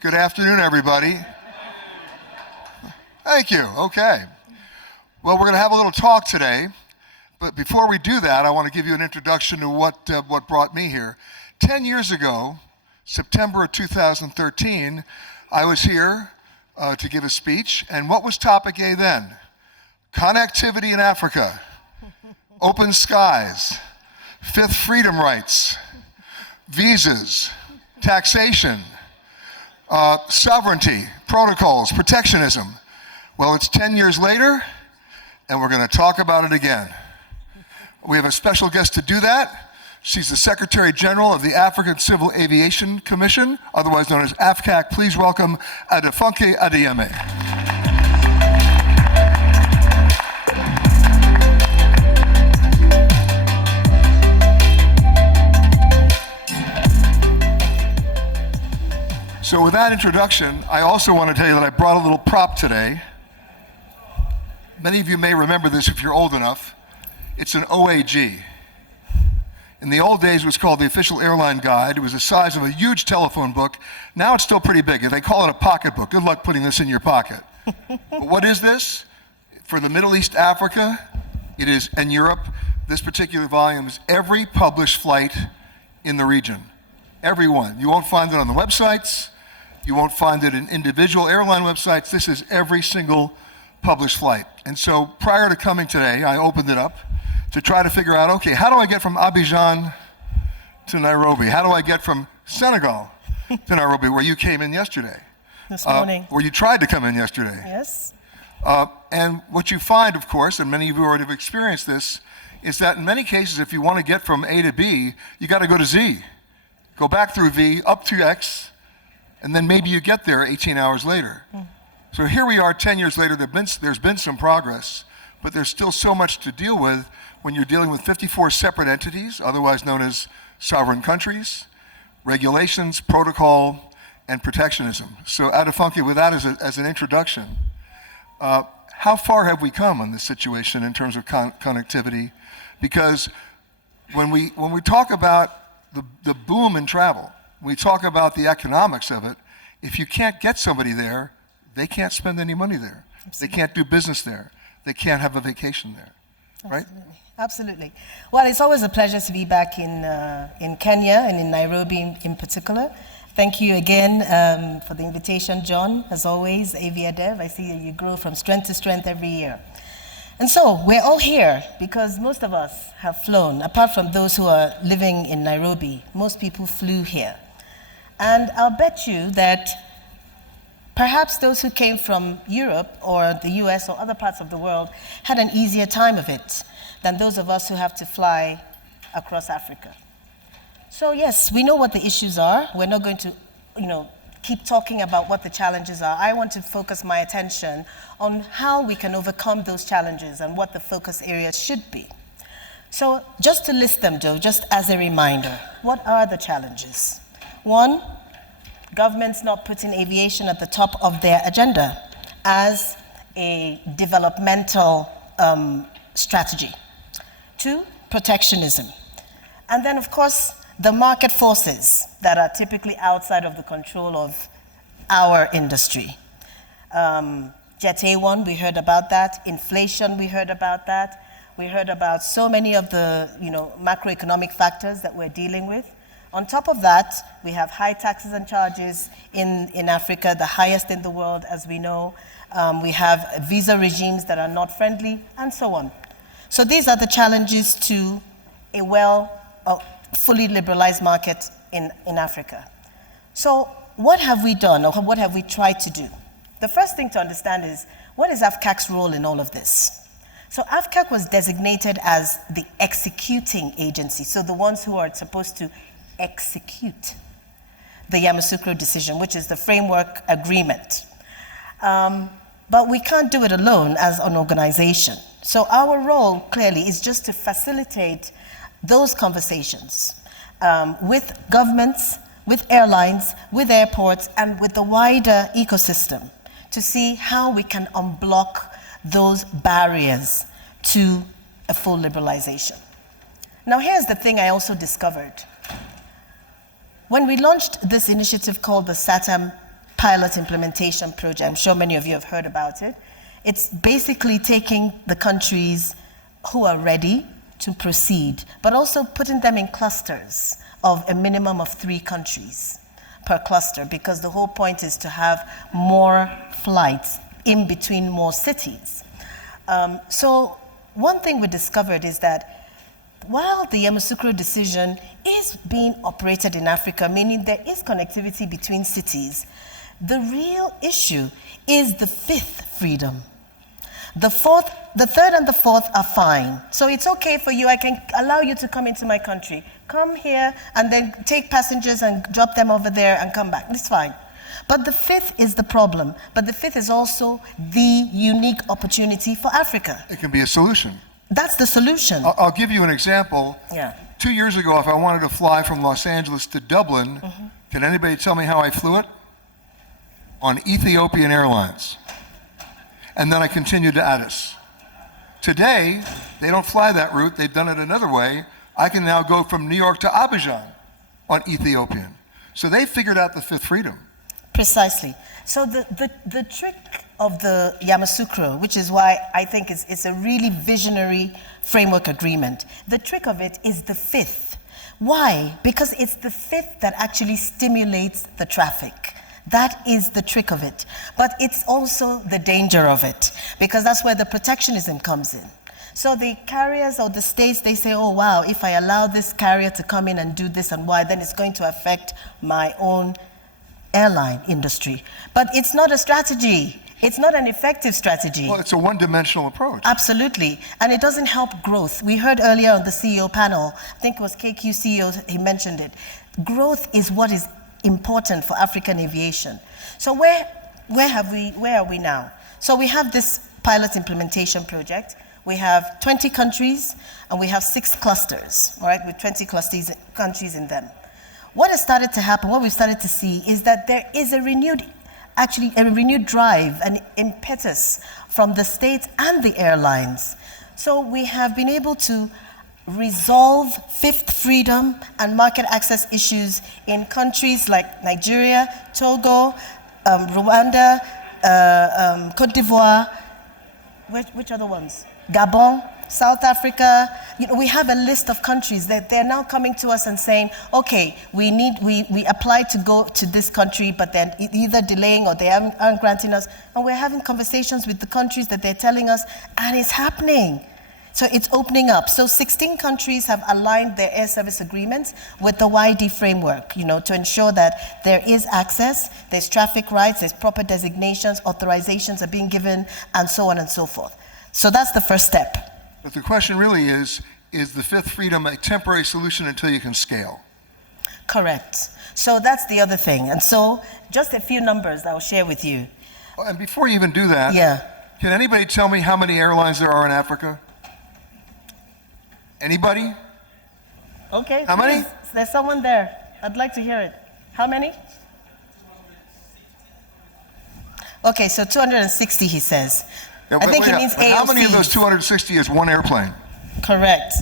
Good afternoon, everybody. Thank you. Okay. Well, we're going to have a little talk today, but before we do that, I want to give you an introduction to what brought me here. 10 years ago, September of 2013, I was here to give a speech, and what was topic A then? Connectivity in Africa, open skies, fifth freedom rights, visas, taxation, sovereignty, protocols, protectionism. Well, it's 10 years later, and we're going to talk about it again. We have a special guest to do that. She's the Secretary General of the African Civil Aviation Commission, otherwise known as AFCAC. Please welcome Adefunke Adeyemi. So with that introduction, I also want to tell you that I brought a little prop today. Many of you may remember this if you're old enough. It's an OAG. In the old days, it was called the Official Airline Guide. It was the size of a huge telephone book. Now it's still pretty big. They call it a pocketbook. Good luck putting this in your pocket. But what is this? For the Middle East, Africa, it is, and Europe, this particular volume is every published flight in the region. Every one. You won't find it on the websites. You won't find it in individual airline websites. This is every single published flight. And so prior to coming today, I opened it up to try to figure out, okay, how do I get from Abidjan to Nairobi? How do I get from Senegal to Nairobi, where you came in yesterday? This morning. Where you tried to come in yesterday. Yes. And what you find, of course, and many of you already have experienced this, is that in many cases, if you want to get from A to B, you got to go to Z. Go back through V, up to X, and then maybe you get there 18 hours later. So here we are 10 years later. There's been some progress, but there's still so much to deal with when you're dealing with 54 separate entities, otherwise known as sovereign countries, regulations, protocol, and protectionism. So Adefunke, with that as an introduction, how far have we come on this situation in terms of connectivity? Because when we talk about the boom in travel, we talk about the economics of it. If you can't get somebody there, they can't spend any money there. Absolutely. They can't do business there. They can't have a vacation there, right? Absolutely. Well, it's always a pleasure to be back in Kenya and in Nairobi in particular. Thank you again for the invitation, John. As always, Aviadev, I see that you grow from strength to strength every year. And so we're all here because most of us have flown. Apart from those who are living in Nairobi, most people flew here. And I'll bet you that perhaps those who came from Europe or the US or other parts of the world had an easier time of it than those of us who have to fly across Africa. So yes, we know what the issues are. We're not going to, keep talking about what the challenges are. I want to focus my attention on how we can overcome those challenges and what the focus areas should be. So just to list them, Joe, just as a reminder, what are the challenges? One, governments not putting aviation at the top of their agenda as a developmental strategy. Two, protectionism. And then, of course, the market forces that are typically outside of the control of our industry. Jet A1, we heard about that. Inflation, we heard about that. We heard about so many of the macroeconomic factors that we're dealing with. On top of that, we have high taxes and charges in Africa, the highest in the world, as we know. We have visa regimes that are not friendly, and so on. So these are the challenges to a fully liberalized market in Africa. So what have we done, or what have we tried to do? The first thing to understand is, what is AFCAC's role in all of this? So AFCAC was designated as the executing agency, so the ones who are supposed to execute the Yamoussoukro decision, which is the framework agreement. But we can't do it alone as an organization. So our role, clearly, is just to facilitate those conversations with governments, with airlines, with airports, and with the wider ecosystem to see how we can unblock those barriers to a full liberalization. Now, here's the thing I also discovered. When we launched this initiative called the SAATM pilot implementation project. I'm sure many of you have heard about it. It's basically taking the countries who are ready to proceed, but also putting them in clusters of a minimum of 3 countries per cluster, because the whole point is to have more flights in between more cities. So one thing we discovered is that while the Yamoussoukro decision is being operated in Africa, meaning there is connectivity between cities, the real issue is the 5th freedom. The 3rd and the 4th are fine. So it's okay for you, I can allow you to come into my country. Come here and then take passengers and drop them over there and come back. It's fine. But the 5th is the problem. But the 5th is also the unique opportunity for Africa. It can be a solution. That's the solution. I'll give you an example. Yeah. 2 years ago, if I wanted to fly from Los Angeles to Dublin, can anybody tell me how I flew it? On Ethiopian Airlines. And then I continued to Addis. Today, they don't fly that route. They've done it another way. I can now go from New York to Abidjan on Ethiopian. So they figured out the 5th freedom. Precisely. So the trick of the Yamoussoukro, which is why I think it's a really visionary framework agreement, the trick of it is the 5th. Why? Because it's the 5th that actually stimulates the traffic. That is the trick of it. But it's also the danger of it, because that's where the protectionism comes in. So the carriers or the states, they say, oh wow, if I allow this carrier to come in and do this and why, then it's going to affect my own airline industry. But it's not a strategy. It's not an effective strategy. Well, it's a one-dimensional approach. Absolutely. And it doesn't help growth. We heard earlier on the CEO panel, I think it was KQ CEO, he mentioned it. Growth is what is important for African aviation. So where are we now? So we have this pilot implementation project. We have 20 countries and we have 6 clusters, all right, with 20 countries in them. What has started to happen, what we've started to see is that there is a renewed drive, an impetus from the states and the airlines. So we have been able to resolve 5th freedom and market access issues in countries like Nigeria, Togo, Rwanda, Cote d'Ivoire, which other ones? Gabon, South Africa. You know, we have a list of countries that they're now coming to us and saying, okay, we applied to go to this country, but they're either delaying or they aren't granting us. And we're having conversations with the countries that they're telling us, and it's happening. So it's opening up. So 16 countries have aligned their air service agreements with the YD framework, you know, to ensure that there is access, there's traffic rights, there's proper designations, authorizations are being given, and so on and so forth. So that's the first step. But the question really is the 5th freedom a temporary solution until you can scale? Correct. So that's the other thing. And so just a few numbers that I'll share with you. Oh, and before you even do that, can anybody tell me how many airlines there are in Africa? Anybody? Okay. How many? There's someone there. I'd like to hear it. How many? Okay, so 260, he says. Yeah, I think he means AOCs. How many of those 260 is one airplane? Correct.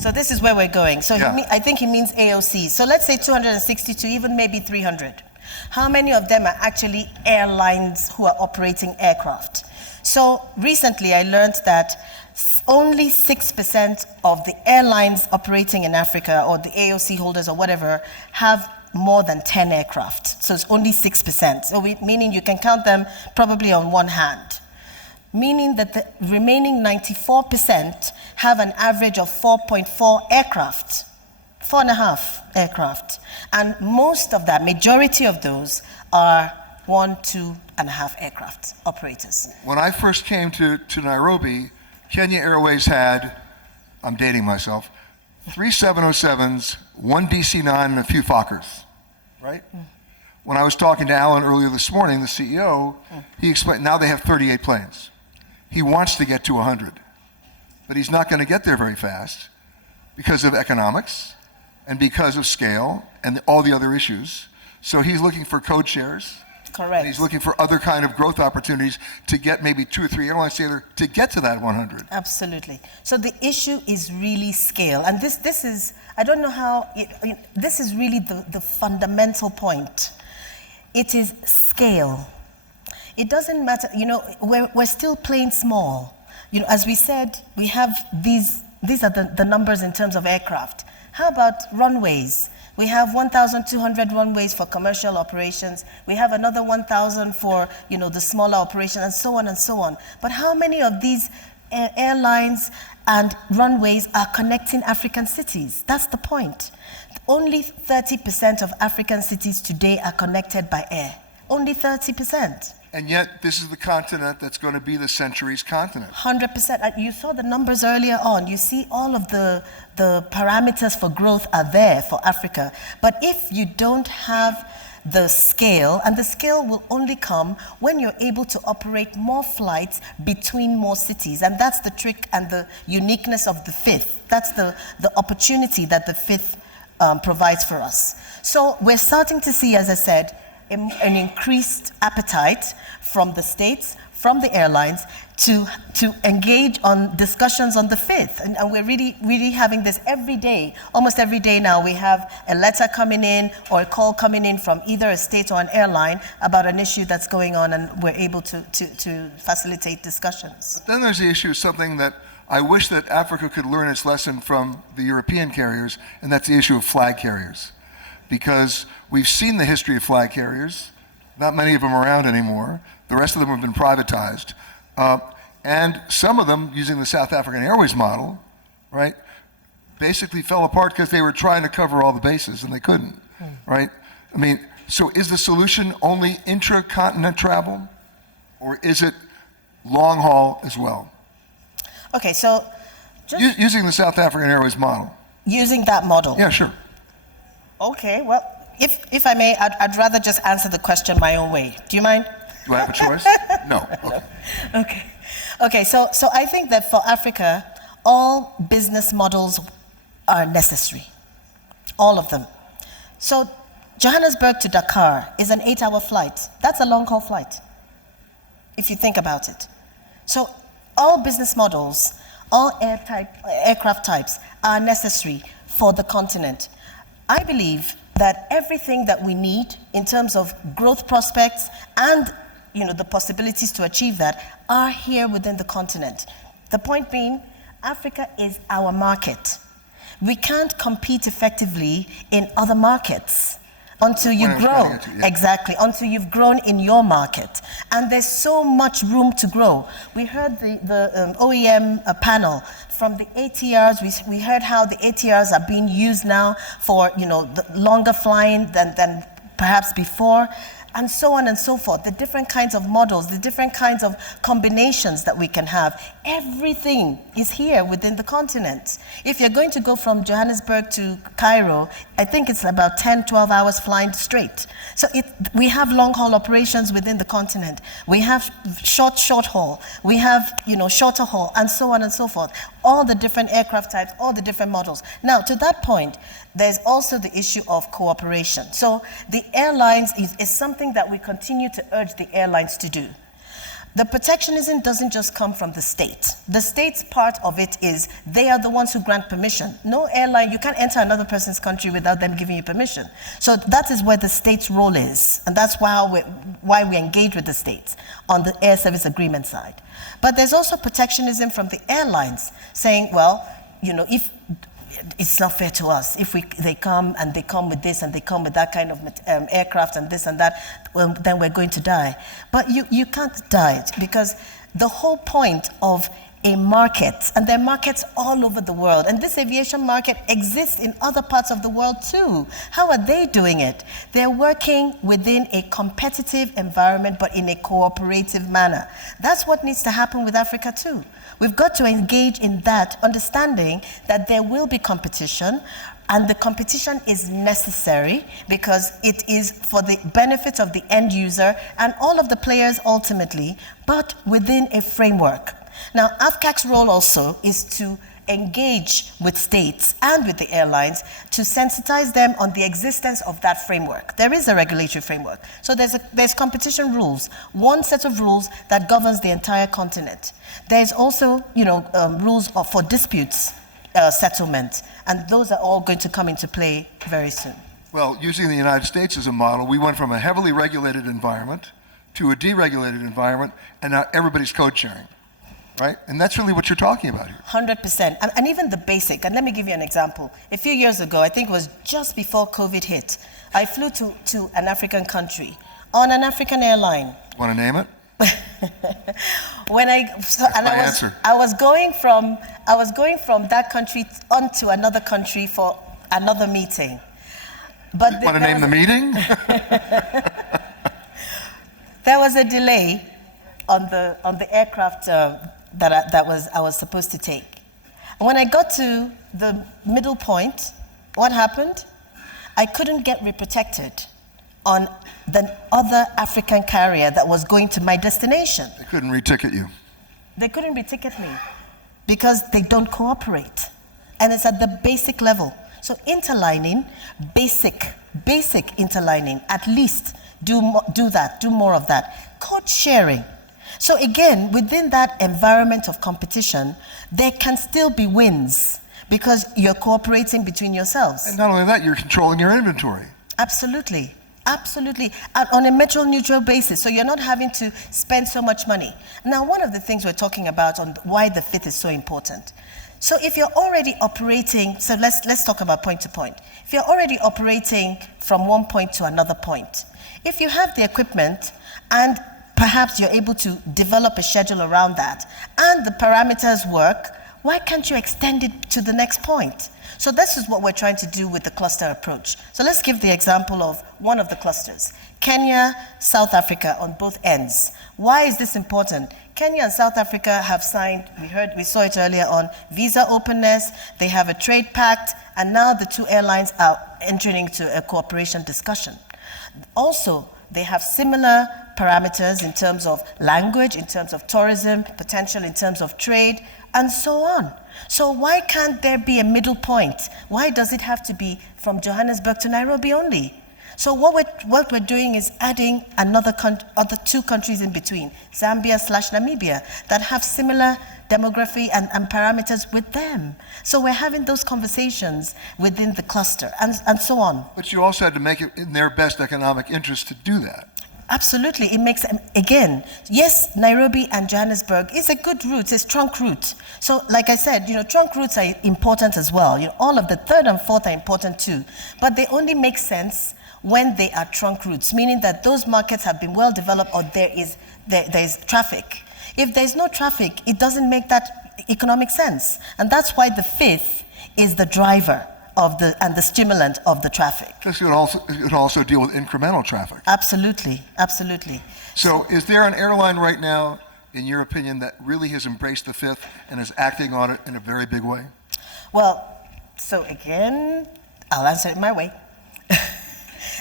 So this is where we're going. So Yeah. I think he means AOCs. So let's say 260 to even maybe 300. How many of them are actually airlines who are operating aircraft? So recently I learned that only 6% of the airlines operating in Africa, or the AOC holders or whatever, have more than 10 aircraft. So it's only 6%. So meaning you can count them probably on one hand. Meaning that the remaining 94% have an average of 4.4 aircraft, 4.5 aircraft. And most of that, majority of those, are 1, 2.5 aircraft operators. When I first came to Nairobi, Kenya Airways had, I'm dating myself, 3 707s, 1 DC-9, and a few Fokkers, right? When I was talking to Alan earlier this morning, the CEO, he explained now they have 38 planes. He wants to get to 100, but he's not going to get there very fast because of economics and because of scale and all the other issues. So he's looking for code shares. Correct. And he's looking for other kind of growth opportunities to get maybe 2 or 3 airlines together to get to that 100. Absolutely. So the issue is really scale. And this is, I don't know how, this is really the fundamental point. It is scale. It doesn't matter, we're still playing small. As we said, we have these are the numbers in terms of aircraft. How about runways? We have 1,200 runways for commercial operations. We have another 1,000 for, the smaller operations, and so on and so on. But how many of these airlines and runways are connecting African cities? That's the point. Only 30% of African cities today are connected by air. Only 30%. And yet, this is the continent that's going to be the century's continent. 100%. You saw the numbers earlier on. You see all of the parameters for growth are there for Africa. But if you don't have the scale, and the scale will only come when you're able to operate more flights between more cities. And that's the trick and the uniqueness of the fifth. That's the opportunity that the fifth provides for us. So we're starting to see, as I said, an increased appetite from the states, from the airlines, to engage on discussions on the fifth. And we're really, really having this every day. Almost every day now, we have a letter coming in or a call coming in from either a state or an airline about an issue that's going on, and we're able to facilitate discussions. But then there's the issue of something that I wish that Africa could learn its lesson from the European carriers, and that's the issue of flag carriers. Because we've seen the history of flag carriers, not many of them around anymore. The rest of them have been privatized. And some of them, using the South African Airways model, right, basically fell apart because they were trying to cover all the bases and they couldn't, right? I mean, so is the solution only intracontinental travel, or is it long haul as well? Okay, so using the South African Airways model. Using that model? Yeah, sure. Okay, well, if I may, I'd rather just answer the question my own way. Do you mind? Do I have a choice? No. Okay. Okay, so I think that for Africa, all business models are necessary. All of them. So Johannesburg to Dakar is an 8-hour flight. That's a long-haul flight, if you think about it. So all business models, all aircraft types are necessary for the continent. I believe that everything that we need in terms of growth prospects and the possibilities to achieve that are here within the continent. The point being, Africa is our market. We can't compete effectively in other markets until you grow. Exactly, until you've grown in your market. And there's so much room to grow. We heard the OEM panel from the ATRs. We heard how the ATRs are being used now for the longer flying than perhaps before, and so on and so forth. The different kinds of models, the different kinds of combinations that we can have. Everything is here within the continent. If you're going to go from Johannesburg to Cairo, I think it's about 10, 12 hours flying straight. So we have long-haul operations within the continent. We have short haul. We have shorter haul, and so on and so forth. All the different aircraft types, all the different models. Now, to that point, there's also the issue of cooperation. So the airlines is something that we continue to urge the airlines to do. The protectionism doesn't just come from the state. The state's part of it is they are the ones who grant permission. No airline, you can't enter another person's country without them giving you permission. So that is where the state's role is. And that's why we engage with the states on the air service agreement side. But there's also protectionism from the airlines saying, well, if it's not fair to us. If they come with this and they come with that kind of aircraft and this and that, well, then we're going to die. But you can't die, because the whole point of a market, and there are markets all over the world, and this aviation market exists in other parts of the world too. How are they doing it? They're working within a competitive environment, but in a cooperative manner. That's what needs to happen with Africa too. We've got to engage in that, understanding that there will be competition, and the competition is necessary because it is for the benefit of the end user and all of the players ultimately, but within a framework. Now, AFCAC's role also is to engage with states and with the airlines to sensitize them on the existence of that framework. There is a regulatory framework. So there's competition rules, one set of rules that governs the entire continent. There's also, rules for disputes settlement, and those are all going to come into play very soon. Well, using the United States as a model, we went from a heavily regulated environment to a deregulated environment, and now everybody's code sharing, right? And that's really what you're talking about here. 100%. And even the basic, and let me give you an example. A few years ago, I think it was just before COVID hit, I flew to an African country on an African airline. Want to name it? I was going from that country onto another country for another meeting. But Want to name the meeting? There was a delay on the aircraft that I was supposed to take. And when I got to the middle point, what happened? I couldn't get reprotected on the other African carrier that was going to my destination. They couldn't reticket you. They couldn't reticket me because they don't cooperate. And it's at the basic level. So interlining, basic interlining, at least do that, do more of that. Code sharing. So again, within that environment of competition, there can still be wins because you're cooperating between yourselves. And not only that, you're controlling your inventory. Absolutely. Absolutely. And on a metal neutral basis. So you're not having to spend so much money. Now, one of the things we're talking about on why the fifth is so important. So if you're already operating, so let's talk about point to point. If you're already operating from one point to another point, if you have the equipment and perhaps you're able to develop a schedule around that and the parameters work, why can't you extend it to the next point? So this is what we're trying to do with the cluster approach. So let's give the example of one of the clusters. Kenya, South Africa on both ends. Why is this important? Kenya and South Africa have signed, we saw it earlier on, visa openness, they have a trade pact, and now the two airlines are entering into a cooperation discussion. Also, they have similar parameters in terms of language, in terms of tourism, potential in terms of trade, and so on. So why can't there be a middle point? Why does it have to be from Johannesburg to Nairobi only? So what we're doing is adding other two countries in between, Zambia/Namibia, that have similar demography and parameters with them. So we're having those conversations within the cluster and so on. But you also had to make it in their best economic interest to do that. Absolutely, it makes, again, yes, Nairobi and Johannesburg is a good route, it's a trunk route. So like I said, trunk routes are important as well. All of the third and fourth are important too, but they only make sense when they are trunk routes, meaning that those markets have been well developed or there is traffic. If there's no traffic, it doesn't make that economic sense. And that's why the fifth is the driver and the stimulant of the traffic. This could also deal with incremental traffic. Absolutely, absolutely. So is there an airline right now, in your opinion, that really has embraced the fifth and is acting on it in a very big way? Well, so again, I'll answer it my way.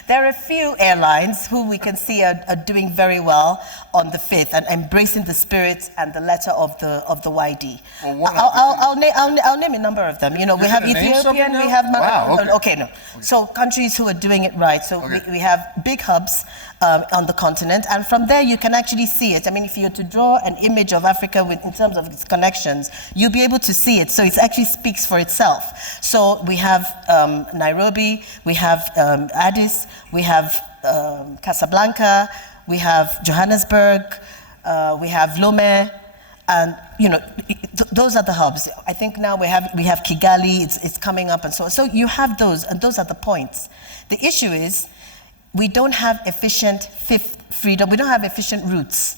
There are a few airlines who we can see are doing very well on the fifth and embracing the spirit and the letter of the YD. Well, I'll name a number of them. We have Ethiopian, we have wow, okay, no. So countries who are doing it right. So okay. we have big hubs on the continent, and from there you can actually see it. I mean, if you were to draw an image of Africa in terms of its connections, you'll be able to see it. So it actually speaks for itself. So we have Nairobi, we have Addis, we have Casablanca, we have Johannesburg, we have Lomé, and those are the hubs. I think now we have Kigali. It's coming up, and so you have those, and those are the points. The issue is we don't have efficient fifth freedom. We don't have efficient routes.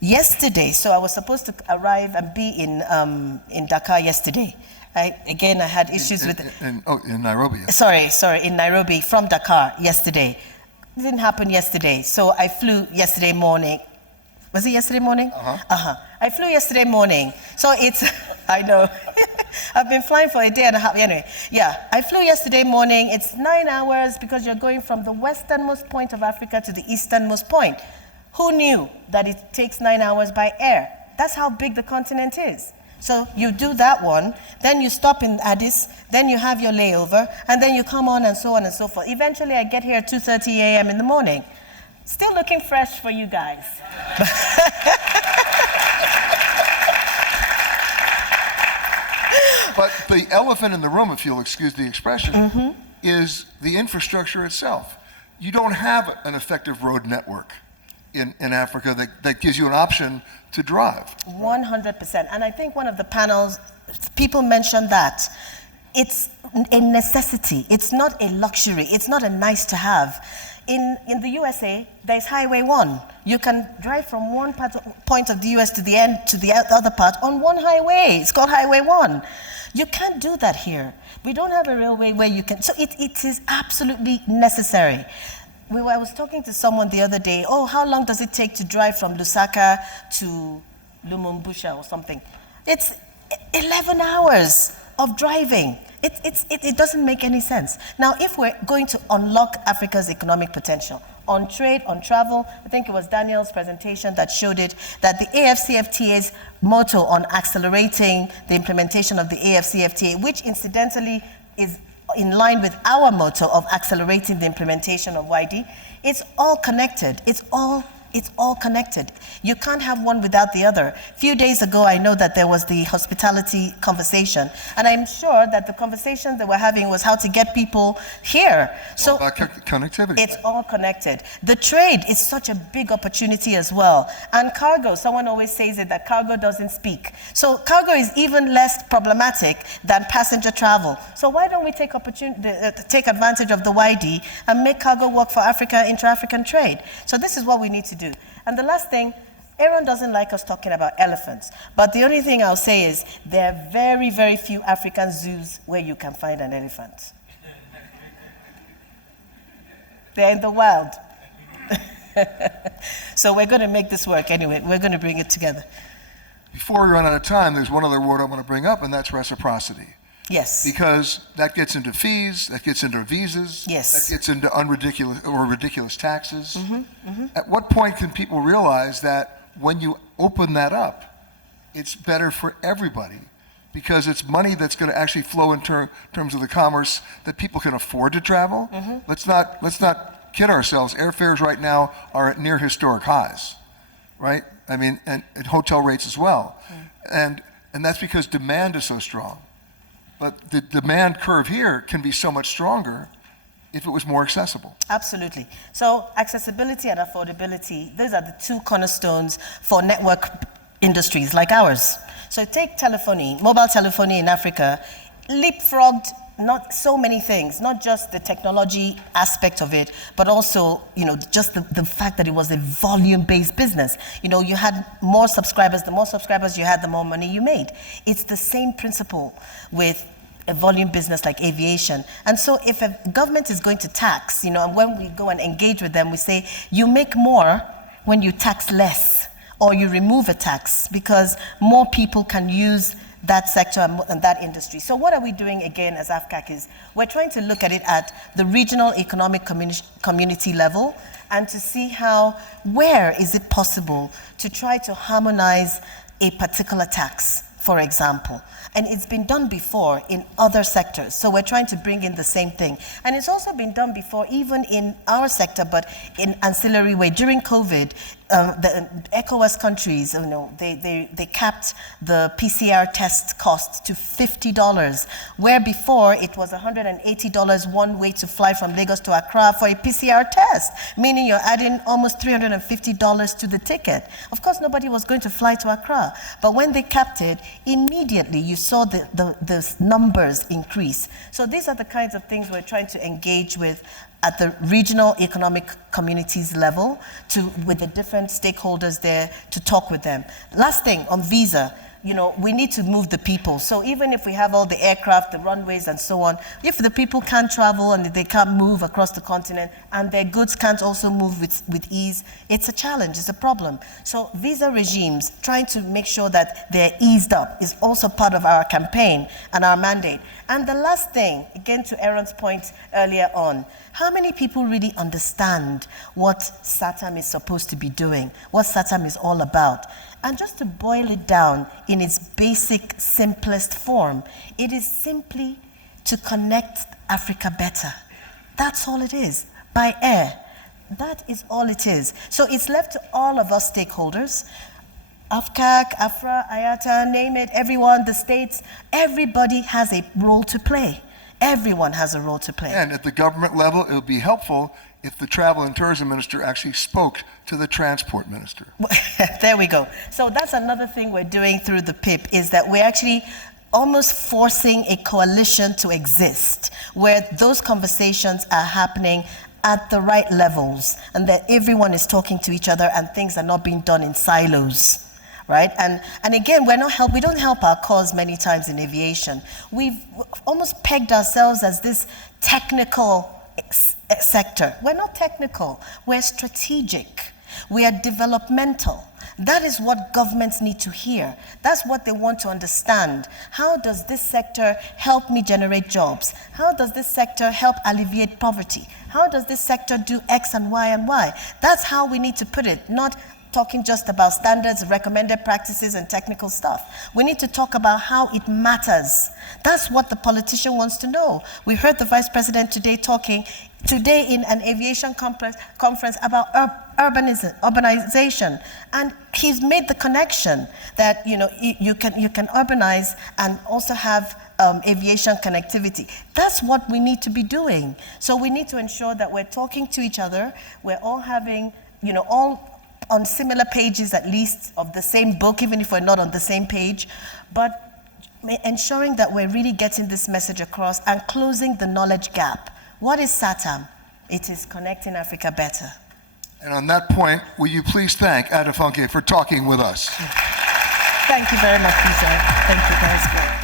Yesterday, so I was supposed to arrive and be in Dakar yesterday. I had issues with in Nairobi. Sorry, in Nairobi from Dakar yesterday. It didn't happen yesterday, so I flew yesterday morning. Was it yesterday morning? I flew yesterday morning, so it's, I know, I've been flying for a day and a half, anyway. Yeah, I flew yesterday morning, it's 9 hours because you're going from the westernmost point of Africa to the easternmost point. Who knew that it takes 9 hours by air? That's how big the continent is. So you do that one, then you stop in Addis, then you have your layover, and then you come on and so on and so forth. Eventually I get here at 2:30 a.m. in the morning. Still looking fresh for you guys. But the elephant in the room, if you'll excuse the expression, is the infrastructure itself. You don't have an effective road network in Africa that gives you an option to drive. 100%. And I think one of the panels, people mentioned that. It's a necessity. It's not a luxury. It's not a nice to have. In the USA, there's Highway 1. You can drive from one point of the US to the end to the other part on one highway. It's called Highway 1. You can't do that here. We don't have a railway where you can. So it is absolutely necessary. I was talking to someone the other day, how long does it take to drive from Lusaka to Lumumbusha or something? It's 11 hours of driving. It doesn't make any sense. Now, if we're going to unlock Africa's economic potential on trade, on travel, I think it was Daniel's presentation that showed it, that the AFCFTA's motto on accelerating the implementation of the AFCFTA, which incidentally is in line with our motto of accelerating the implementation of YD, it's all connected. It's all connected. You can't have one without the other. A few days ago, I know that there was the hospitality conversation, and I'm sure that the conversation that we're having was how to get people here. So about connectivity. It's all connected. The trade is such a big opportunity as well. And cargo, someone always says it, that cargo doesn't speak. So cargo is even less problematic than passenger travel. So why don't we take advantage of the YD and make cargo work for Africa, intra-African trade? So this is what we need to do. And the last thing, Aaron doesn't like us talking about elephants, but the only thing I'll say is there are very, very few African zoos where you can find an elephant. They're in the wild. So we're going to make this work anyway. We're going to bring it together. Before we run out of time, there's one other word I want to bring up, and that's reciprocity. Yes. Because that gets into fees, that gets into visas, yes, that gets into ridiculous taxes. At what point can people realize that when you open that up, it's better for everybody? Because it's money that's going to actually flow in terms of the commerce that people can afford to travel. Let's not kid ourselves. Airfares right now are at near historic highs, right? I mean, and hotel rates as well. And that's because demand is so strong. But the demand curve here can be so much stronger if it was more accessible. Absolutely. So accessibility and affordability, those are the two cornerstones for network industries like ours. So take telephony, mobile telephony in Africa, leapfrogged not so many things, not just the technology aspect of it, but also, just the fact that it was a volume-based business. You had more subscribers. The more subscribers you had, the more money you made. It's the same principle with a volume business like aviation. And so if a government is going to tax, and when we go and engage with them, we say, you make more when you tax less, or you remove a tax, because more people can use that sector and that industry. So what are we doing again as AFCAC is, we're trying to look at it at the regional economic community level and to see where is it possible to try to harmonize a particular tax, for example. And it's been done before in other sectors. So we're trying to bring in the same thing. And it's also been done before, even in our sector, but in ancillary way. During COVID, the ECOWAS countries, they capped the PCR test cost to $50, where before it was $180 one way to fly from Lagos to Accra for a PCR test, meaning you're adding almost $350 to the ticket. Of course, nobody was going to fly to Accra, but when they capped it, immediately you saw the numbers increase. So these are the kinds of things we're trying to engage with at the regional economic communities level, with the different stakeholders there, to talk with them. Last thing, on visa, we need to move the people. So even if we have all the aircraft, the runways and so on, if the people can't travel and they can't move across the continent and their goods can't also move with ease, it's a challenge, it's a problem. So visa regimes, trying to make sure that they're eased up, is also part of our campaign and our mandate. And the last thing, again to Aaron's point earlier on, how many people really understand what SAATM is supposed to be doing, what SAATM is all about? And just to boil it down in its basic, simplest form, it is simply to connect Africa better. That's all it is, by air. That is all it is. So it's left to all of us stakeholders, AFCAC, AFRA, IATA, name it, everyone, the states, everybody has a role to play. Everyone has a role to play. And at the government level, it would be helpful if the travel and tourism minister actually spoke to the transport minister. There we go. So that's another thing we're doing through the PIP, is that we're actually almost forcing a coalition to exist where those conversations are happening at the right levels and that everyone is talking to each other and things are not being done in silos. Right? And again, we don't help our cause many times in aviation. We've almost pegged ourselves as this technical sector. We're not technical, we're strategic, we are developmental. That is what governments need to hear. That's what they want to understand. How does this sector help me generate jobs? How does this sector help alleviate poverty? How does this sector do X and Y and Y? That's how we need to put it, not talking just about standards, recommended practices, and technical stuff. We need to talk about how it matters. That's what the politician wants to know. We heard the Vice President talking today in an aviation conference about urbanization, and he's made the connection that you can urbanize and also have aviation connectivity. That's what we need to be doing. So we need to ensure that we're talking to each other. We're all having, all on similar pages at least of the same book, even if we're not on the same page, but ensuring that we're really getting this message across and closing the knowledge gap. What is SAATM? It is connecting Africa better. And on that point, will you please thank Adefunke for talking with us? Thank you very much, Peter. Thank you, guys.